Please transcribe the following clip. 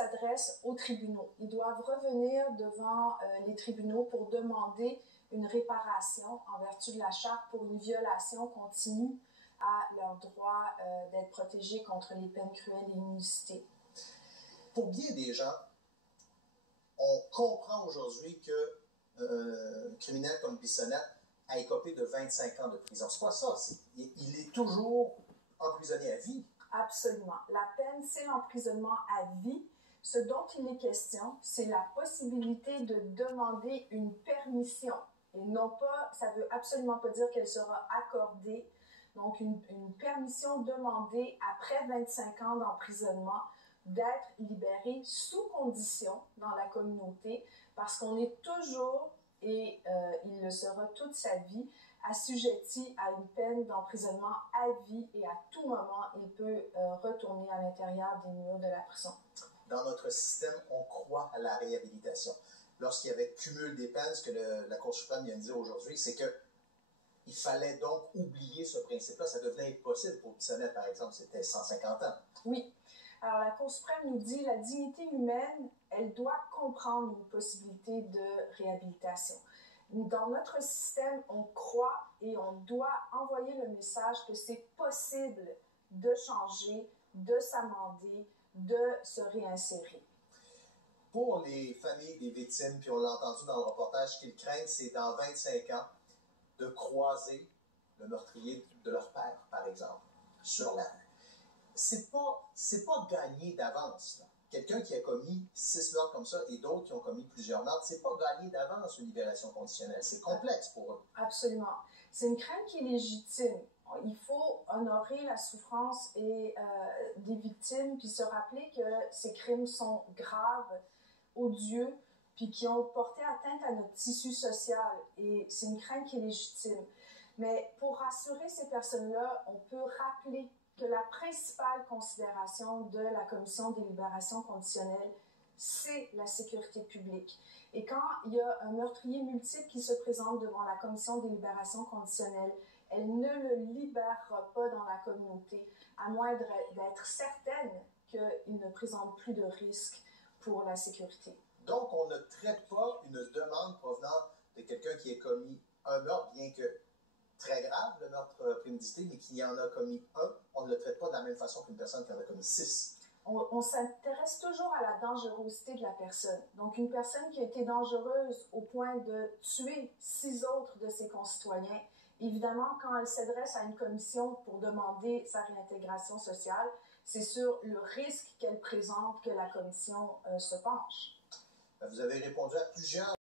s'adressent aux tribunaux. Ils doivent revenir devant les tribunaux pour demander une réparation en vertu de la charte pour une violation continue à leur droit d'être protégés contre les peines cruelles et inusitées. Pour bien des gens, on comprend aujourd'hui que criminel comme Bissonnette a écopé de 25 ans de prison. C'est pas ça. Il est toujours emprisonné à vie. Absolument. La peine, c'est l'emprisonnement à vie. Ce dont il est question, c'est la possibilité de demander une permission. Et non pas, ça veut absolument pas dire qu'elle sera accordée. Donc, une permission demandée après 25 ans d'emprisonnement d'être libéré sous condition dans la communauté parce qu'on est toujours, et il le sera toute sa vie, assujetti à une peine d'emprisonnement à vie et à tout moment, il peut retourner à l'intérieur des murs de la prison. Dans notre système, on croit à la réhabilitation. Lorsqu'il y avait cumul des peines, ce que la Cour suprême vient de dire aujourd'hui, c'est qu'il fallait donc oublier ce principe-là. Ça devenait impossible pour Bissonnette, par exemple, c'était 150 ans. Oui. Alors, la Cour suprême nous dit la dignité humaine, elle doit comprendre une possibilité de réhabilitation. Dans notre système, on croit et on doit envoyer le message que c'est possible de changer, de s'amender, de se réinsérer. Pour les familles des victimes, puis on l'a entendu dans le reportage, qu'ils craignent, c'est dans 25 ans de croiser le meurtrier de leur père, par exemple, sur la rue. C'est pas gagné d'avance. Quelqu'un qui a commis 6 meurtres comme ça et d'autres qui ont commis plusieurs meurtres, c'est pas gagné d'avance une libération conditionnelle. C'est complexe pour eux. Absolument. C'est une crainte qui est légitime. Il faut honorer la souffrance des victimes puis se rappeler que ces crimes sont graves, odieux, puis qui ont porté atteinte à notre tissu social. Et c'est une crainte qui est légitime. Mais pour rassurer ces personnes-là, on peut rappeler que la principale considération de la Commission des libérations conditionnelles, c'est la sécurité publique. Et quand il y a un meurtrier multiple qui se présente devant la Commission des libérations conditionnelles, elle ne le libérera pas dans la communauté, à moins d'être certaine qu'il ne présente plus de risque pour la sécurité. Donc, on ne traite pas une demande provenant de quelqu'un qui a commis un meurtre, bien que très grave, le meurtre prémédité, mais qui en a commis un, on ne le traite pas de la même façon qu'une personne qui en a commis 6. On s'intéresse toujours à la dangerosité de la personne. Donc, une personne qui a été dangereuse au point de tuer 6 autres de ses concitoyens, évidemment, quand elle s'adresse à une commission pour demander sa réintégration sociale, c'est sur le risque qu'elle présente que la commission se penche. Vous avez répondu à plusieurs